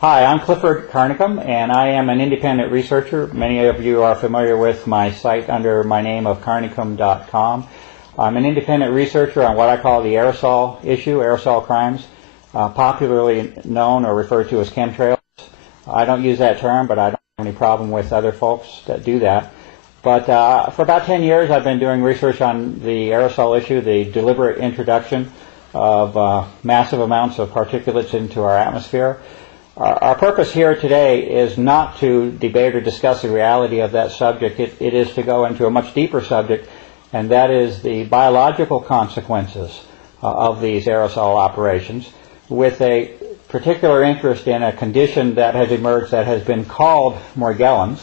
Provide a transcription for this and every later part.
Hi, I'm Clifford Carnicum, and I am an independent researcher. Many of you are familiar with my site under my name of carnicum.com. I'm an independent researcher on what I call the aerosol issue, aerosol crimes, popularly known or referred to as chemtrails. I don't use that term, but I don't have any problem with other folks that do that. But for about 10 years, I've been doing research on the aerosol issue, the deliberate introduction of massive amounts of particulates into our atmosphere. Our purpose here today is not to debate or discuss the reality of that subject. It is to go into a much deeper subject, and that is the biological consequences of these aerosol operations, with a particular interest in a condition that has emerged that has been called Morgellons.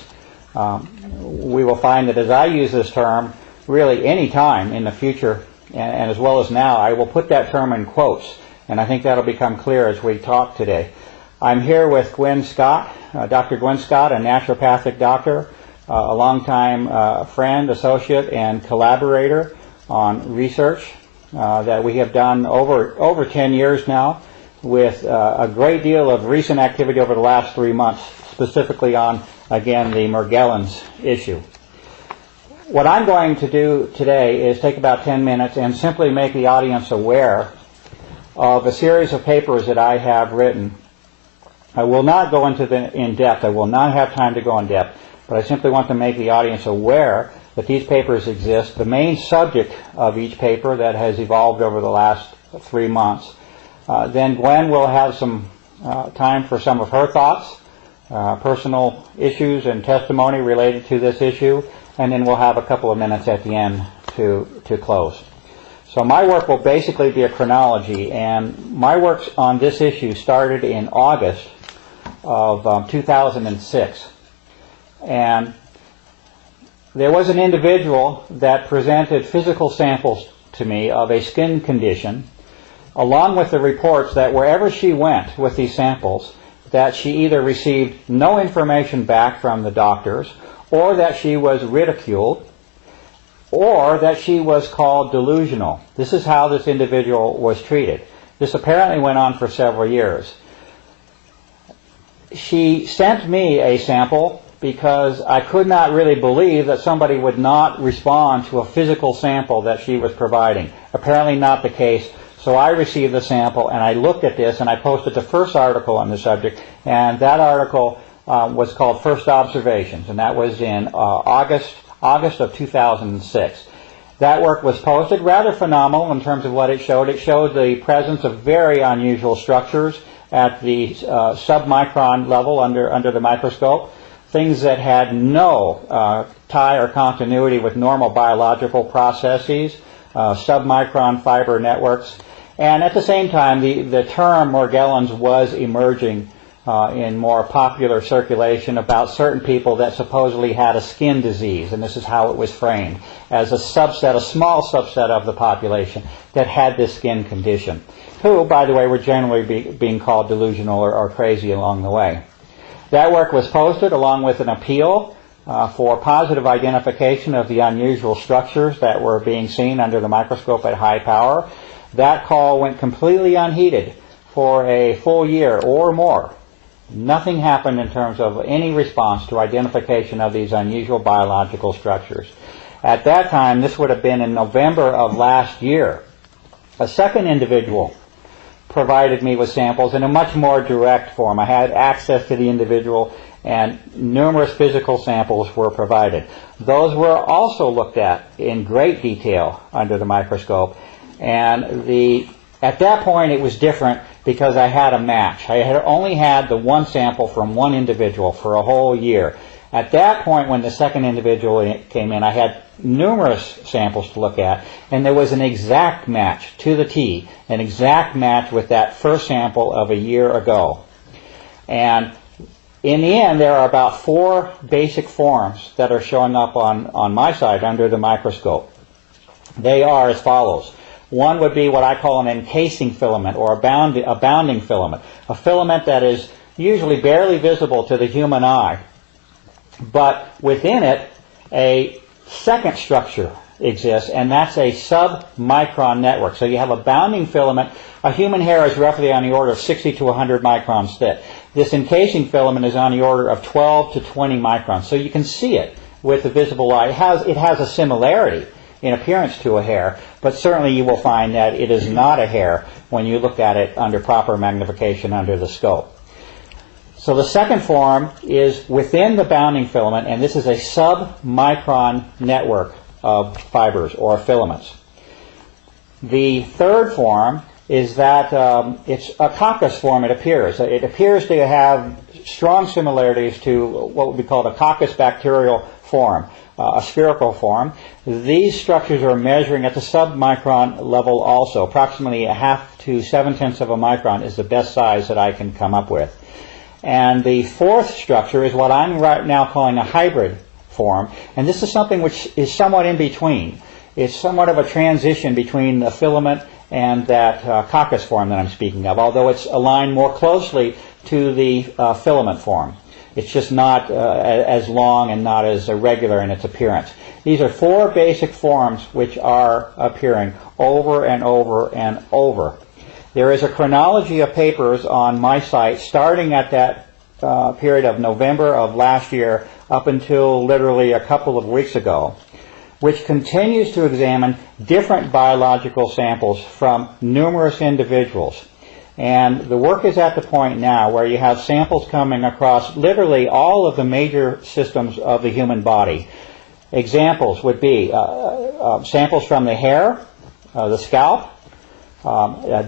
We will find that as I use this term, really any time in the future, and as well as now, I will put that term in quotes, and I think that'll become clear as we talk today. I'm here with Gwen Scott, Dr. Gwen Scott, a naturopathic doctor, a longtime friend, associate, and collaborator on research that we have done over 10 years now, with a great deal of recent activity over the last 3 months, specifically on, again, the Morgellons issue. What I'm going to do today is take about 10 minutes and simply make the audience aware of a series of papers that I have written. I will not go into in depth. I will not have time to go in depth, but I simply want to make the audience aware that these papers exist, the main subject of each paper that has evolved over the last 3 months. Then Gwen will have some time for some of her thoughts, personal issues and testimony related to this issue, and then we'll have a couple of minutes at the end to close. So my work will basically be a chronology, and my work on this issue started in August of 2006. And there was an individual that presented physical samples to me of a skin condition, along with the reports that wherever she went with these samples, that she either received no information back from the doctors, or that she was ridiculed, or that she was called delusional. This is how this individual was treated. This apparently went on for several years. She sent me a sample because I could not really believe that somebody would not respond to a physical sample that she was providing. Apparently not the case. So I received the sample, and I looked at this, and I posted the first article on the subject, and that article was called First Observations, and that was in August of 2006. That work was posted, rather phenomenal in terms of what it showed. It showed the presence of very unusual structures at the submicron level under the microscope, things that had no tie or continuity with normal biological processes, submicron fiber networks. And at the same time, the term Morgellons was emerging in more popular circulation about certain people that supposedly had a skin disease, and this is how it was framed, as a small subset of the population that had this skin condition, who, by the way, were generally being called delusional or crazy along the way. That work was posted along with an appeal for positive identification of the unusual structures that were being seen under the microscope at high power. That call went completely unheeded for a full year or more. Nothing happened in terms of any response to identification of these unusual biological structures. At that time, this would have been in November of last year, a second individual provided me with samples in a much more direct form. I had access to the individual, and numerous physical samples were provided. Those were also looked at in great detail under the microscope, and at that point it was different because I had a match. I had only had the one sample from one individual for a whole year. At that point, when the second individual came in, I had numerous samples to look at, and there was an exact match to the T, an exact match with that first sample of a year ago. And in the end, there are about 4 basic forms that are showing up on my side under the microscope. They are as follows. One would be what I call an encasing filament, or a bounding filament, a filament that is usually barely visible to the human eye, but within it a second structure exists, and that's a submicron network. So you have a bounding filament. A human hair is roughly on the order of 60 to 100 microns thick. This encasing filament is on the order of 12 to 20 microns. So you can see it with the visible light. It has a similarity in appearance to a hair, but certainly you will find that it is not a hair when you look at it under proper magnification under the scope. So the second form is within the bounding filament, and this is a submicron network of fibers or filaments. The third form is that it's a coccus form, it appears. It appears to have strong similarities to what would be called a coccus bacterial form, a spherical form. These structures are measuring at the submicron level also. Approximately 1/2 to 7/10 of a micron is the best size that I can come up with. And the fourth structure is what I'm right now calling a hybrid form, and this is something which is somewhat in between. It's somewhat of a transition between the filament and that coccus form that I'm speaking of, although it's aligned more closely to the filament form. It's just not as long and not as irregular in its appearance. These are four basic forms which are appearing over and over and over. There is a chronology of papers on my site starting at that period of November of last year up until literally a couple of weeks ago, which continues to examine different biological samples from numerous individuals. And the work is at the point now where you have samples coming across literally all of the major systems of the human body. Examples would be samples from the hair, the scalp,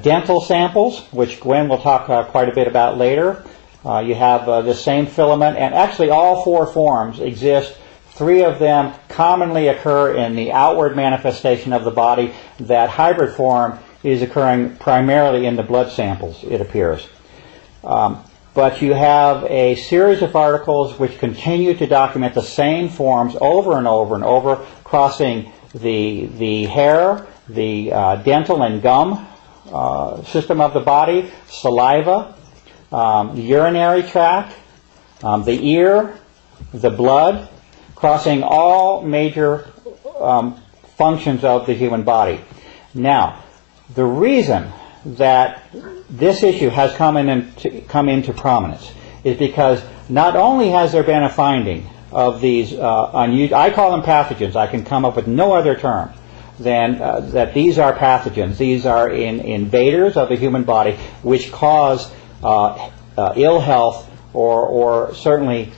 dental samples, which Gwen will talk quite a bit about later. You have the same filament, and actually all four forms exist. Three of them commonly occur in the outward manifestation of the body. That hybrid form is occurring primarily in the blood samples, it appears. But you have a series of articles which continue to document the same forms over and over and over, crossing the hair, the dental and gum system of the body, saliva, the urinary tract, the ear, the blood, crossing all major functions of the human body. Now, the reason that this issue has come into prominence is because not only has there been a finding of these unusual, I call them pathogens, I can come up with no other term than that these are pathogens. These are invaders of the human body which cause ill health or certainly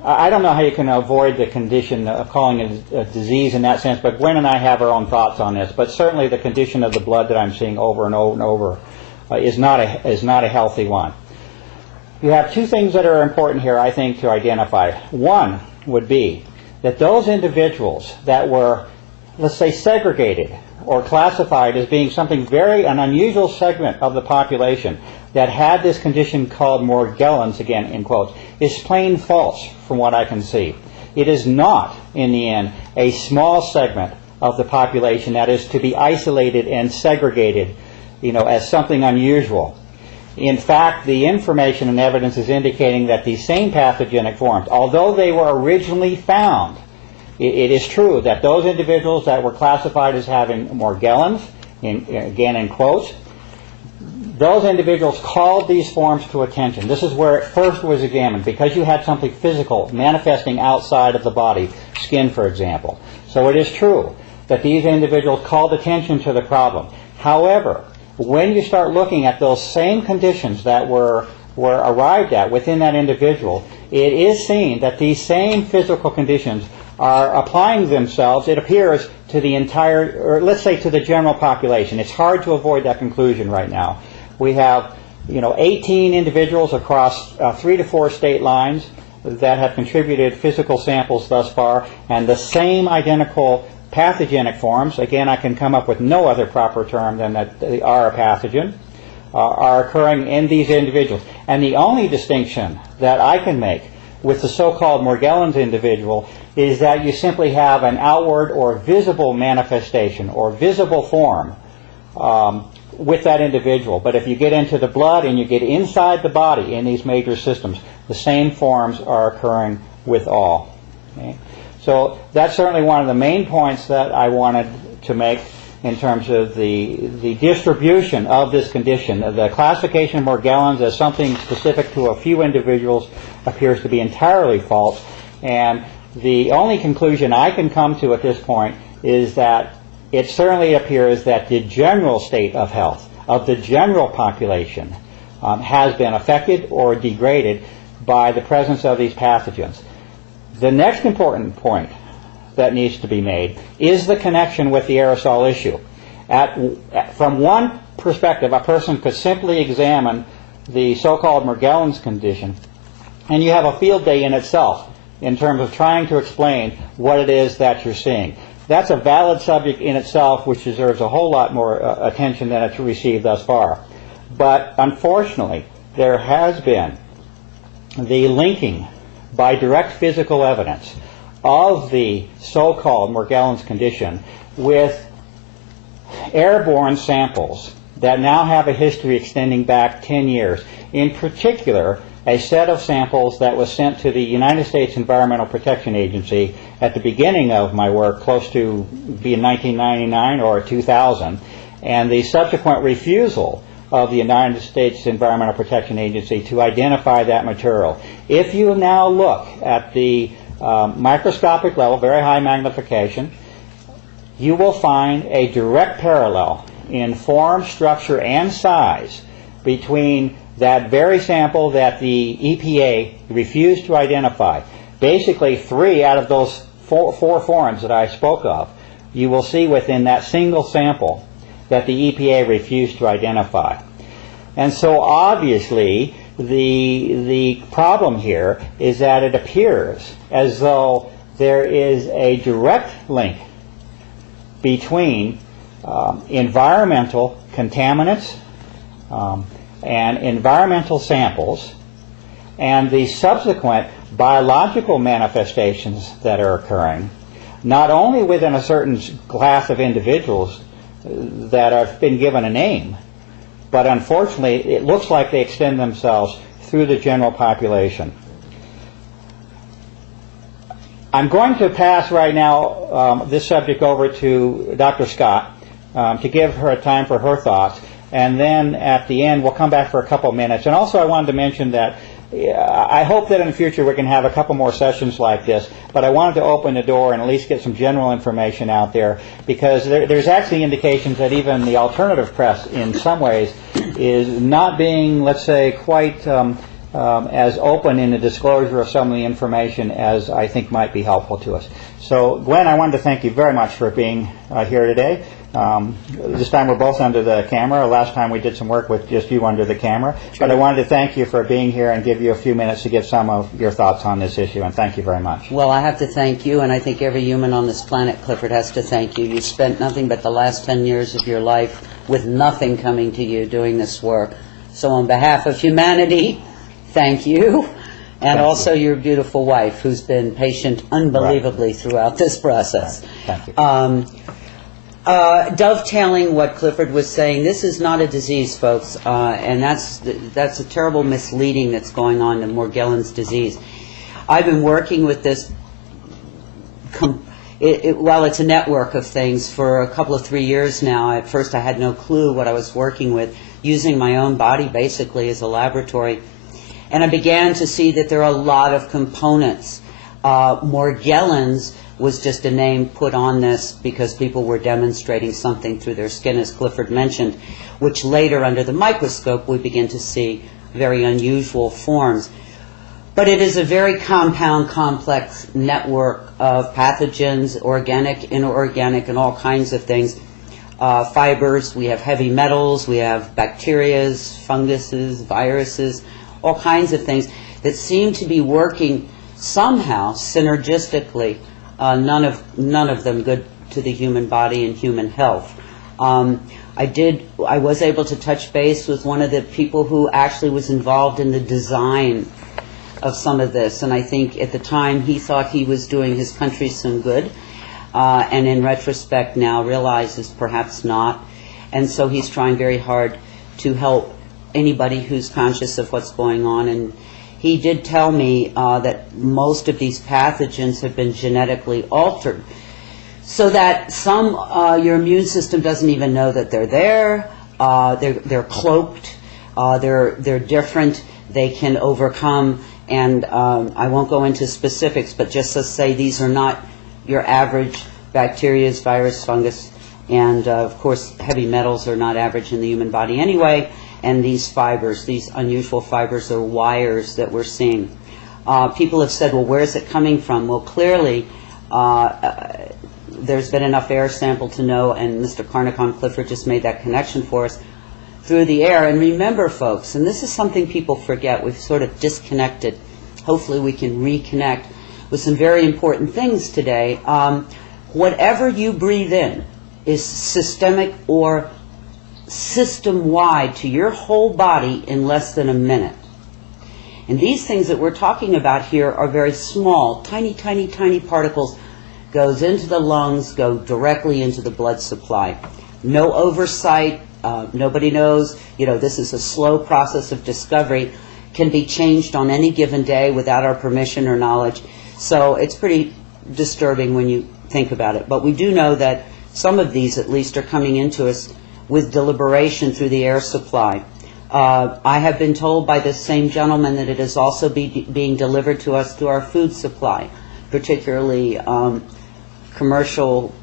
I don't know how you can avoid the condition of calling it a disease in that sense, but Gwen and I have our own thoughts on this. But certainly the condition of the blood that I'm seeing over and over and over is not a healthy one. You have two things that are important here, I think, to identify. One would be that those individuals that were, let's say, segregated or classified as being an unusual segment of the population that had this condition called Morgellons, again in quotes, is plain false from what I can see. It is not, in the end, a small segment of the population that is to be isolated and segregated, as something unusual. In fact, the information and evidence is indicating that these same pathogenic forms, although they were originally found, it is true that those individuals that were classified as having Morgellons, again in quotes, those individuals called these forms to attention. This is where it first was examined, because you had something physical manifesting outside of the body, skin for example. So it is true that these individuals called attention to the problem. However, when you start looking at those same conditions that were arrived at within that individual, it is seen that these same physical conditions are applying themselves, it appears, to the entire, or let's say to the general population. It's hard to avoid that conclusion right now. We have 18 individuals across 3 to 4 state lines that have contributed physical samples thus far, and the same identical pathogenic forms, again I can come up with no other proper term than that they are a pathogen, are occurring in these individuals. And the only distinction that I can make with the so-called Morgellons individual is that you simply have an outward or visible manifestation or visible form with that individual. But if you get into the blood and you get inside the body in these major systems, the same forms are occurring with all. Okay? So that's certainly one of the main points that I wanted to make in terms of the distribution of this condition. The classification of Morgellons as something specific to a few individuals appears to be entirely false, and the only conclusion I can come to at this point is that it certainly appears that the general state of health of the general population has been affected or degraded by the presence of these pathogens. The next important point that needs to be made is the connection with the aerosol issue. From one perspective, a person could simply examine the so-called Morgellons condition, and you have a field day in itself in terms of trying to explain what it is that you're seeing. That's a valid subject in itself, which deserves a whole lot more attention than it's received thus far. But unfortunately, there has been the linking by direct physical evidence of the so-called Morgellons condition with airborne samples that now have a history extending back 10 years. In particular, a set of samples that was sent to the United States Environmental Protection Agency at the beginning of my work, close to being 1999 or 2000, and the subsequent refusal of the United States Environmental Protection Agency to identify that material. If you now look at the microscopic level, very high magnification, you will find a direct parallel in form, structure, and size between that very sample that the EPA refused to identify. Basically, 3 out of those four forms that I spoke of, you will see within that single sample that the EPA refused to identify. And so obviously the problem here is that it appears as though there is a direct link between environmental contaminants and environmental samples and the subsequent biological manifestations that are occurring, not only within a certain class of individuals that have been given a name, but unfortunately it looks like they extend themselves through the general population. I'm going to pass right now this subject over to Dr. Scott to give her time for her thoughts, and then at the end we'll come back for a couple minutes. And also I wanted to mention that I hope that in the future we can have a couple more sessions like this, but I wanted to open the door and at least get some general information out there, because there's actually indications that even the alternative press in some ways is not being, let's say, quite as open in the disclosure of some of the information as I think might be helpful to us. So Gwen, I wanted to thank you very much for being here today. This time we're both under the camera. Last time we did some work with just you under the camera. Sure. But I wanted to thank you for being here and give you a few minutes to give some of your thoughts on this issue, and thank you very much. Well, I have to thank you, and I think every human on this planet, Clifford, has to thank you. You spent nothing but the last 10 years of your life with nothing coming to you doing this work. So on behalf of humanity, thank you. And also your beautiful wife, who's been patient unbelievably throughout this process. Right. Thank you. Dovetailing what Clifford was saying, this is not a disease, folks, and that's a terrible misleading that's going on in Morgellons disease. I've been working with this, well, it's a network of things for a couple of 3 years now. At first I had no clue what I was working with, using my own body basically as a laboratory. And I began to see that there are a lot of components. Morgellons was just a name put on this because people were demonstrating something through their skin, as Clifford mentioned, which later under the microscope we begin to see very unusual forms. But it is a very compound, complex network of pathogens, organic, inorganic, and all kinds of things. Fibers, we have heavy metals, we have bacterias, funguses, viruses, all kinds of things that seem to be working somehow synergistically, none of them good to the human body and human health. I was able to touch base with one of the people who actually was involved in the design of some of this, and I think at the time he thought he was doing his country some good, and in retrospect now realizes perhaps not, and so he's trying very hard to help anybody who's conscious of what's going on, and he did tell me that most of these pathogens have been genetically altered, so that some your immune system doesn't even know that they're there. They're cloaked. They're different. They can overcome. And I won't go into specifics, but just to say these are not your average bacteria, virus, fungus, and of course heavy metals are not average in the human body anyway. And these fibers, these unusual fibers, are wires that we're seeing. People have said, well, where is it coming from? Well, clearly there's been enough air sample to know, and Mr. Carnicom Clifford just made that connection for us, through the air. And remember, folks, and this is something people forget, we've sort of disconnected. Hopefully we can reconnect with some very important things today. Whatever you breathe in is systemic or system-wide to your whole body in less than a minute. And these things that we're talking about here are very small, tiny, tiny, tiny particles. Goes into the lungs, go directly into the blood supply. No oversight, nobody knows. You know, this is a slow process of discovery. Can be changed on any given day without our permission or knowledge. So it's pretty disturbing when you think about it. But we do know that some of these, at least, are coming into us with deliberation through the air supply. I have been told by this same gentleman that it is also being delivered to us through our food supply, particularly commercial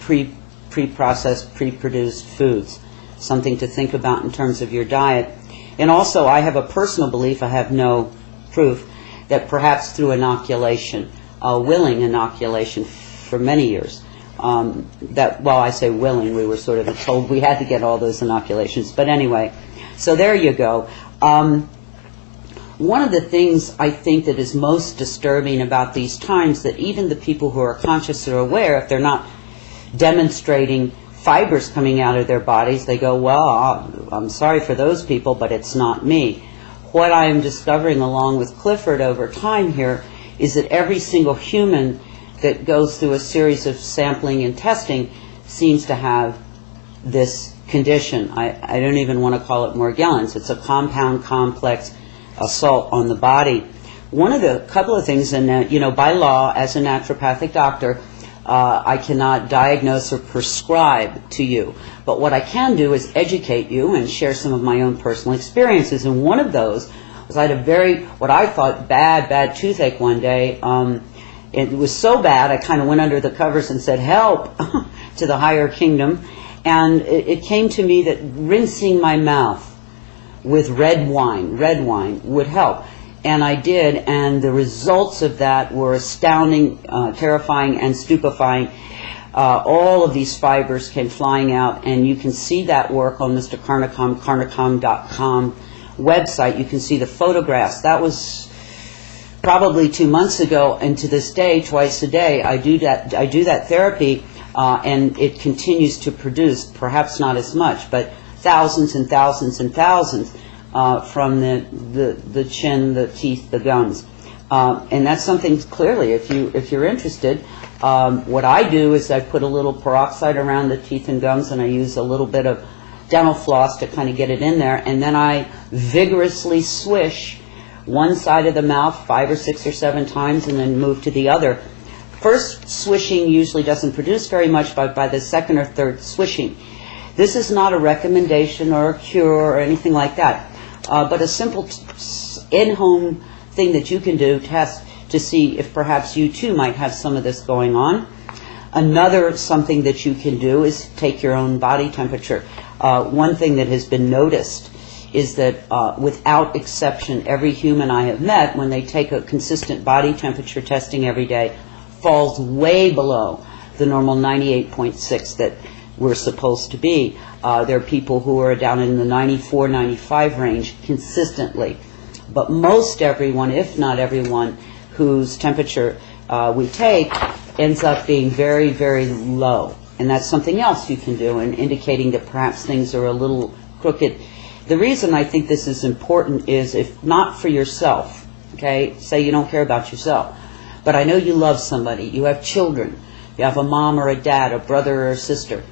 pre-processed, pre-produced foods. Something to think about in terms of your diet. And also, I have a personal belief, I have no proof, that perhaps through inoculation, willing inoculation for many years, that, well, I say willing, we were sort of told we had to get all those inoculations. But anyway, so there you go. One of the things I think that is most disturbing about these times, that even the people who are conscious or aware, if they're not demonstrating fibers coming out of their bodies, they go, well, I'm sorry for those people, but it's not me. What I am discovering along with Clifford over time here is that every single human that goes through a series of sampling and testing seems to have this condition. I don't even want to call it Morgellons. It's a compound complex assault on the body. One of the couple of things, and you know, by law, as a naturopathic doctor, I cannot diagnose or prescribe to you. But what I can do is educate you and share some of my own personal experiences. And one of those was I had a very, what I thought, bad toothache one day. It was so bad, I kind of went under the covers and said, help, to the higher kingdom. And it came to me that rinsing my mouth with red wine would help. And I did, and the results of that were astounding, terrifying, and stupefying. All of these fibers came flying out, and you can see that work on Mr. Carnicom, carnicom.com website. You can see the photographs. That was probably 2 months ago, and to this day, twice a day, I do that therapy, and it continues to produce, perhaps not as much, but thousands and thousands and thousands. From the chin, the teeth, the gums, and that's something clearly. If you're interested, what I do is I put a little peroxide around the teeth and gums, and I use a little bit of dental floss to kind of get it in there, and then I vigorously swish one side of the mouth 5 or 6 or 7 times, and then move to the other. First swishing usually doesn't produce very much, but by the second or third swishing. This is not a recommendation or a cure or anything like that. But a simple in-home thing that you can do, test to see if perhaps you too might have some of this going on. Another something that you can do is take your own body temperature. One thing that has been noticed is that without exception, every human I have met, when they take a consistent body temperature testing every day, falls way below the normal 98.6 that we're supposed to be. There are people who are down in the 94, 95 range consistently. But most everyone, if not everyone, whose temperature we take ends up being very, very low. And that's something else you can do, and indicating that perhaps things are a little crooked. The reason I think this is important is, if not for yourself, okay, say you don't care about yourself, but I know you love somebody, you have children, you have a mom or a dad, a brother or a sister.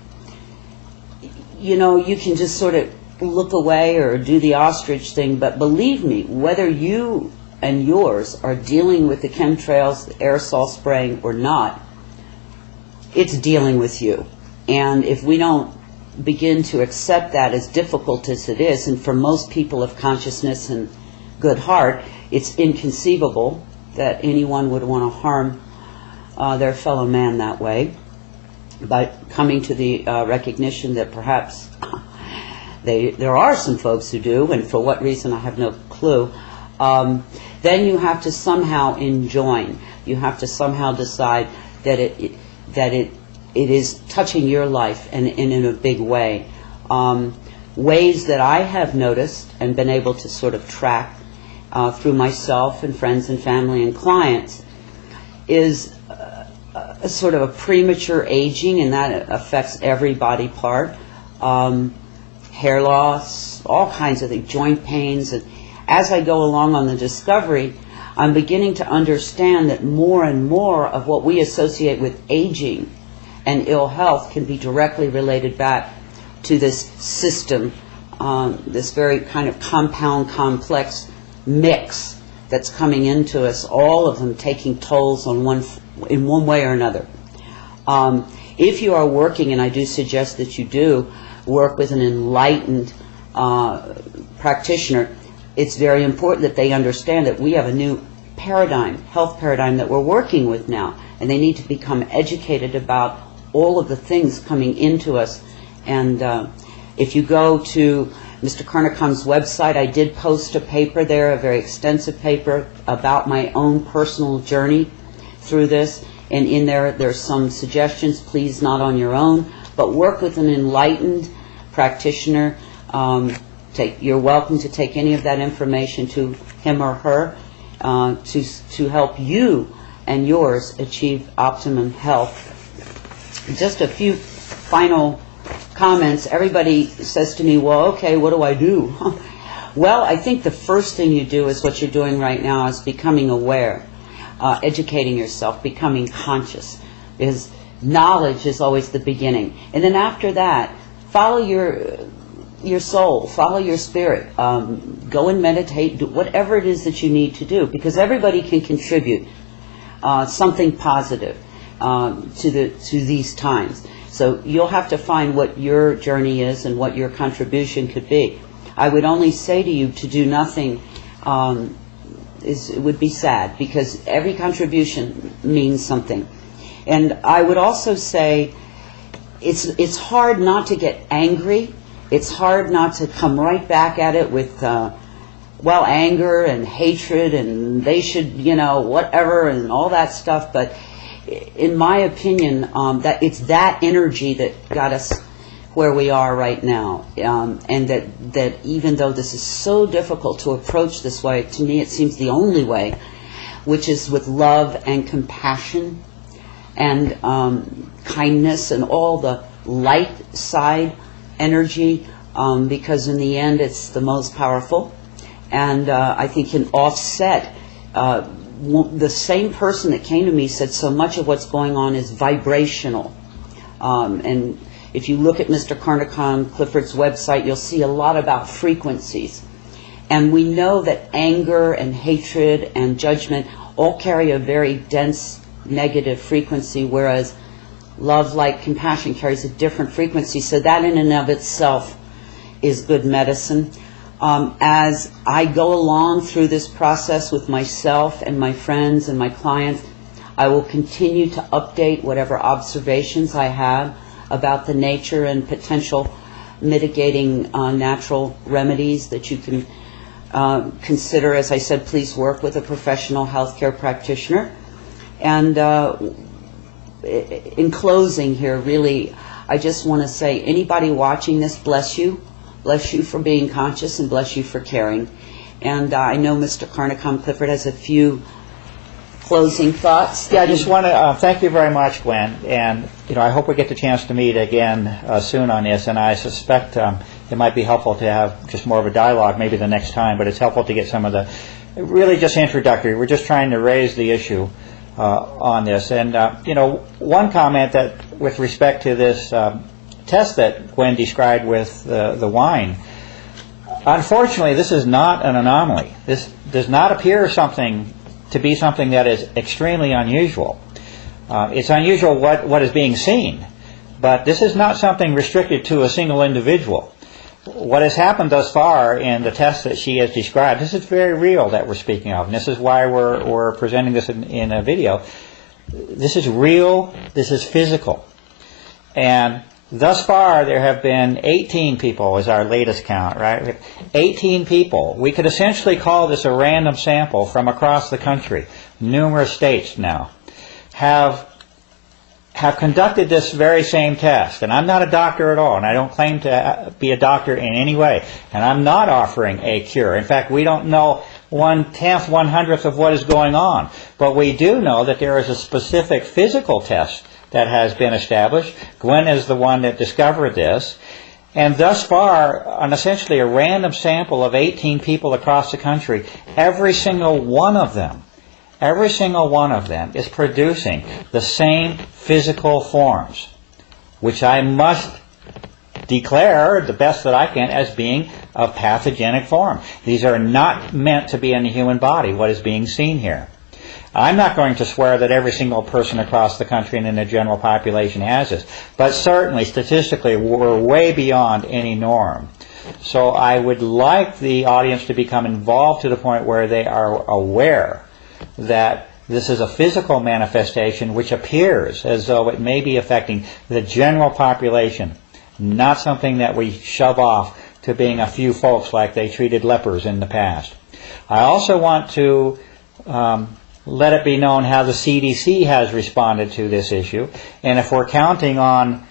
You know, you can just sort of look away or do the ostrich thing, but believe me, whether you and yours are dealing with the chemtrails, the aerosol spraying or not, it's dealing with you. And if we don't begin to accept that, as difficult as it is, and for most people of consciousness and good heart, it's inconceivable that anyone would want to harm their fellow man that way, by coming to the recognition that perhaps there are some folks who do, and for what reason I have no clue, then you have to somehow enjoin. You have to somehow decide that it is touching your life and in a big way. Ways that I have noticed and been able to sort of track through myself and friends and family and clients is a sort of a premature aging, and that affects every body part. Hair loss, all kinds of things, joint pains. And as I go along on the discovery, I'm beginning to understand that more and more of what we associate with aging and ill health can be directly related back to this system, this very kind of compound, complex mix that's coming into us, all of them taking tolls on in one way or another. If you are working, and I do suggest that you do, work with an enlightened practitioner, it's very important that they understand that we have a new paradigm, health paradigm that we're working with now, and they need to become educated about all of the things coming into us. And if you go to Mr. Carnicom's website, I did post a paper there, a very extensive paper about my own personal journey through this, and in there's some suggestions. Please, not on your own, but work with an enlightened practitioner. You're welcome to take any of that information to him or her to help you and yours achieve optimum health. Just a few final comments. Everybody says to me, well, okay, what do I do? Well, I think the first thing you do is what you're doing right now, is becoming aware, educating yourself, becoming conscious, because knowledge is always the beginning. And then after that, follow your soul, follow your spirit, go and meditate, do whatever it is that you need to do, because everybody can contribute something positive to these times. So you'll have to find what your journey is and what your contribution could be. I would only say to you, to do nothing it would be sad, because every contribution means something. And I would also say it's hard not to get angry. It's hard not to come right back at it with anger and hatred, and they should, whatever, and all that stuff. But in my opinion, that it's that energy that got us where we are right now, and that even though this is so difficult to approach this way, to me it seems the only way, which is with love and compassion and kindness and all the light side energy, because in the end it's the most powerful, and I think can offset. The same person that came to me said so much of what's going on is vibrational, and if you look at Mr. Carnicom Clifford's website, you'll see a lot about frequencies. And we know that anger and hatred and judgment all carry a very dense negative frequency, whereas love, light, compassion carries a different frequency. So that in and of itself is good medicine. As I go along through this process with myself and my friends and my clients, I will continue to update whatever observations I have about the nature and potential mitigating natural remedies that you can consider. As I said, please work with a professional healthcare practitioner. And in closing here, really, I just want to say, anybody watching this, bless you. Bless you for being conscious, and bless you for caring. And I know Mr. Carnicom Clifford has a few closing thoughts. Yeah, I just want to thank you very much, Gwen. And I hope we get the chance to meet again soon on this. And I suspect it might be helpful to have just more of a dialogue maybe the next time. But it's helpful to get some of the really just introductory. We're just trying to raise the issue on this. And one comment that with respect to this test that Gwen described with the wine, Unfortunately, this is not an anomaly. This does not appear to be something that is extremely unusual. It's unusual what is being seen, but this is not something restricted to a single individual. What has happened thus far in the tests that she has described, this is very real that we're speaking of, and this is why we're presenting this in a video. This is real, this is physical. And thus far there have been 18 people is our latest count, right? 18 people. We could essentially call this a random sample from across the country. Numerous states now have conducted this very same test. And I'm not a doctor at all, and I don't claim to be a doctor in any way. And I'm not offering a cure. In fact, we don't know 1/10, 1/100th of what is going on. But we do know that there is a specific physical test that has been established. Gwen is the one that discovered this. And thus far, on essentially a random sample of 18 people across the country, every single one of them is producing the same physical forms, which I must declare, the best that I can, as being a pathogenic form. These are not meant to be in the human body, what is being seen here. I'm not going to swear that every single person across the country and in the general population has this, but certainly statistically we're way beyond any norm. So I would like the audience to become involved to the point where they are aware that this is a physical manifestation which appears as though it may be affecting the general population, not something that we shove off to being a few folks like they treated lepers in the past. I also want to let it be known how the CDC has responded to this issue, and if we're counting on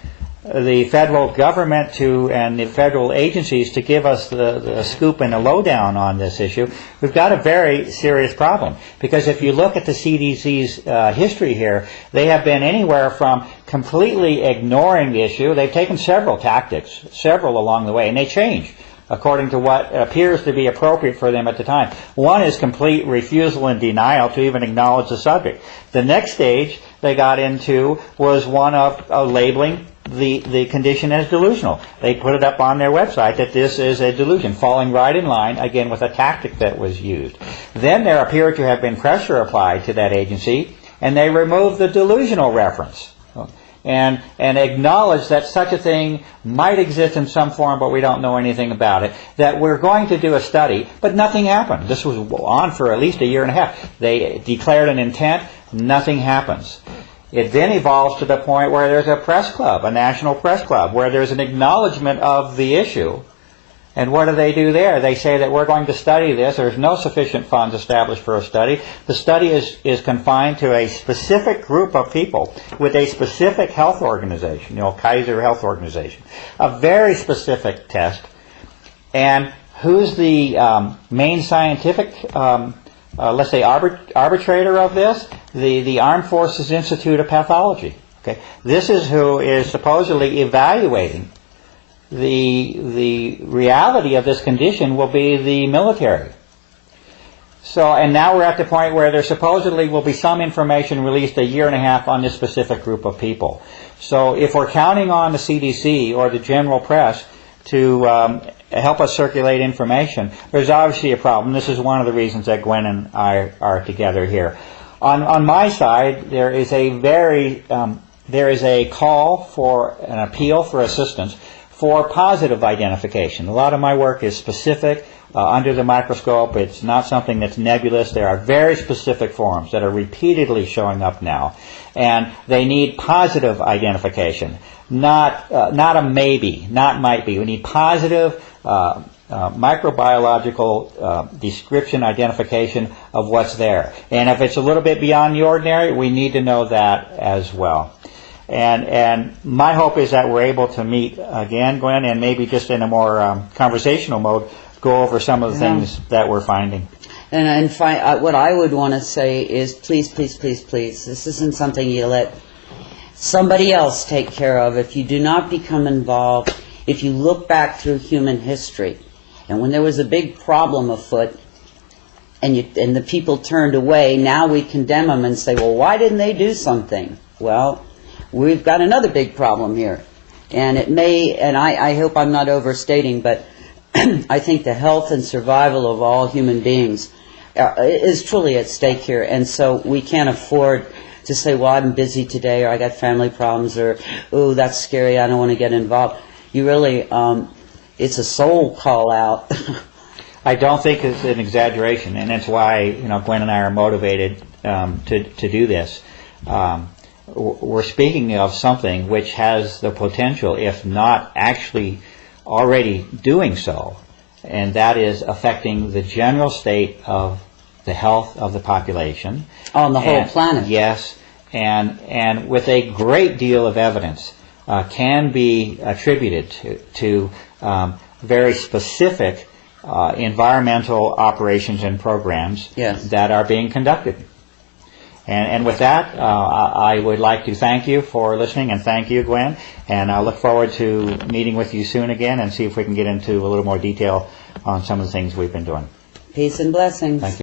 the federal government and the federal agencies to give us the scoop and the lowdown on this issue, we've got a very serious problem. Because if you look at the CDC's history here, they have been anywhere from completely ignoring the issue. They've taken several tactics, several along the way, and they change according to what appears to be appropriate for them at the time. One is complete refusal and denial to even acknowledge the subject. The next stage they got into was one of labeling the condition as delusional. They put it up on their website that this is a delusion, falling right in line, again, with a tactic that was used. Then there appeared to have been pressure applied to that agency, and they removed the delusional reference and acknowledged that such a thing might exist in some form, but we don't know anything about it, that we're going to do a study, but nothing happened. This was on for at least a year and a half. They declared an intent, nothing happens. It then evolves to the point where there's a press club, a national press club, where there's an acknowledgement of the issue. And what do they do there? They say that we're going to study this. There's no sufficient funds established for a study. The study is confined to a specific group of people with a specific health organization, Kaiser Health Organization. A very specific test. And who's the main scientific let's say arbitrator of this? The Armed Forces Institute of Pathology. Okay, this is who is supposedly evaluating the reality of this condition will be the military. So, and now we're at the point where there supposedly will be some information released a year and a half on this specific group of people. So if we're counting on the CDC or the general press to help us circulate information, there's obviously a problem. This is one of the reasons that Gwen and I are together here. On my side, there is a call for an appeal for assistance for positive identification. A lot of my work is specific, under the microscope. It's not something that's nebulous. There are very specific forms that are repeatedly showing up now, and they need positive identification, not a maybe, not might be. We need positive microbiological description, identification of what's there. And if it's a little bit beyond the ordinary, we need to know that as well. And my hope is that we're able to meet again, Gwen, and maybe just in a more conversational mode, go over some of the things that we're finding. And what I would want to say is, please, please, please, please, this isn't something you let somebody else take care of. If you do not become involved, if you look back through human history, and when there was a big problem afoot, and the people turned away, now we condemn them and say, well, why didn't they do something? Well, we've got another big problem here. And it may, and I hope I'm not overstating, but I think the health and survival of all human beings is truly at stake here, and so we can't afford to say, well, I'm busy today, or I got family problems, or, oh, that's scary, I don't want to get involved. You really, it's a soul call out. I don't think it's an exaggeration, and that's why Gwen and I are motivated to do this. We're speaking of something which has the potential, if not actually already doing so, and that is affecting the general state of the health of the population. On the whole planet. Yes, and with a great deal of evidence can be attributed to very specific environmental operations and programs that are being conducted. And with that, I would like to thank you for listening, and thank you, Gwen, and I look forward to meeting with you soon again and see if we can get into a little more detail on some of the things we've been doing. Peace and blessings. Thank you.